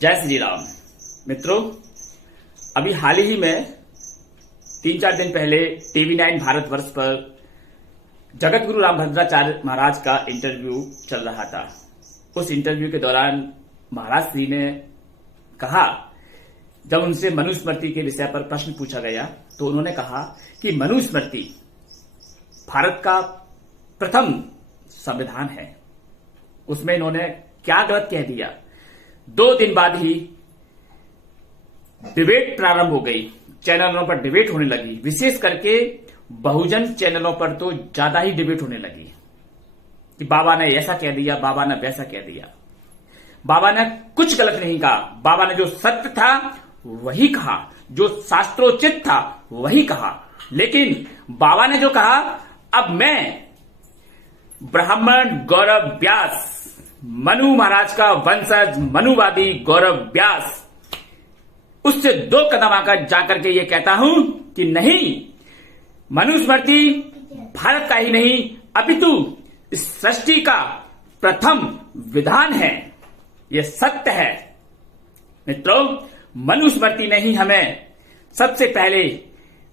जय श्री राम। मित्रों, अभी हाल ही में 3-4 दिन पहले TV9 भारतवर्ष पर जगत गुरु रामभद्राचार्य महाराज का इंटरव्यू चल रहा था। उस इंटरव्यू के दौरान महाराज श्री ने कहा, जब उनसे मनुस्मृति के विषय पर प्रश्न पूछा गया तो उन्होंने कहा कि मनुस्मृति भारत का प्रथम संविधान है। उसमें इन्होंने क्या गलत कह दिया। 2 दिन बाद ही डिबेट प्रारंभ हो गई, चैनलों पर डिबेट होने लगी। विशेष करके बहुजन चैनलों पर तो ज्यादा ही डिबेट होने लगी कि बाबा ने ऐसा कह दिया, बाबा ने वैसा कह दिया। बाबा ने कुछ गलत नहीं कहा। बाबा ने जो सत्य था वही कहा, जो शास्त्रोचित था वही कहा। लेकिन बाबा ने जो कहा, अब मैं ब्राह्मण गौरव व्यास, मनु महाराज का वंशज मनुवादी गौरव व्यास, उससे 2 कदम आकर जाकर के ये कहता हूं कि नहीं, मनुस्मृति भारत का ही नहीं अपितु इस सृष्टि का प्रथम विधान है। यह सत्य है। मित्रों, मनुस्मृति ने ही हमें सबसे पहले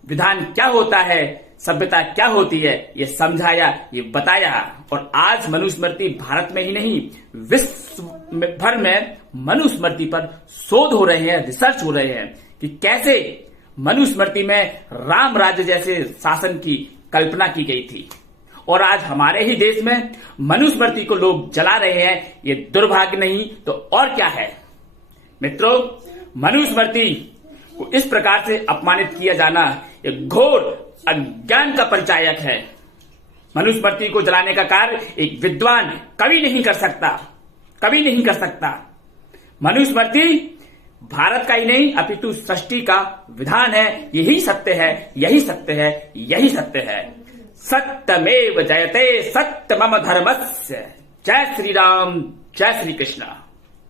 विधान क्या होता है, सभ्यता क्या होती है, ये समझाया, ये बताया। और आज मनुस्मृति भारत में ही नहीं विश्व भर में मनुस्मृति पर शोध हो रहे हैं, रिसर्च हो रहे हैं कि कैसे मनुस्मृति में राम राज्य जैसे शासन की कल्पना की गई थी। और आज हमारे ही देश में मनुस्मृति को लोग जला रहे हैं। ये दुर्भाग्य नहीं तो और क्या है। मित्रों, मनुस्मृति को इस प्रकार से अपमानित किया जाना ये घोर अज्ञान का परिचायक है। मनुस्मृति को जलाने का कार्य एक विद्वान कभी नहीं कर सकता, कभी नहीं कर सकता। मनुस्मृति भारत का ही नहीं अपितु सृष्टि का विधान है। यही सत्य है, यही सत्य है, यही सत्य है। सत्यमेव जयते सत्यमम धर्मस्य। जय श्री राम, जय श्री कृष्ण।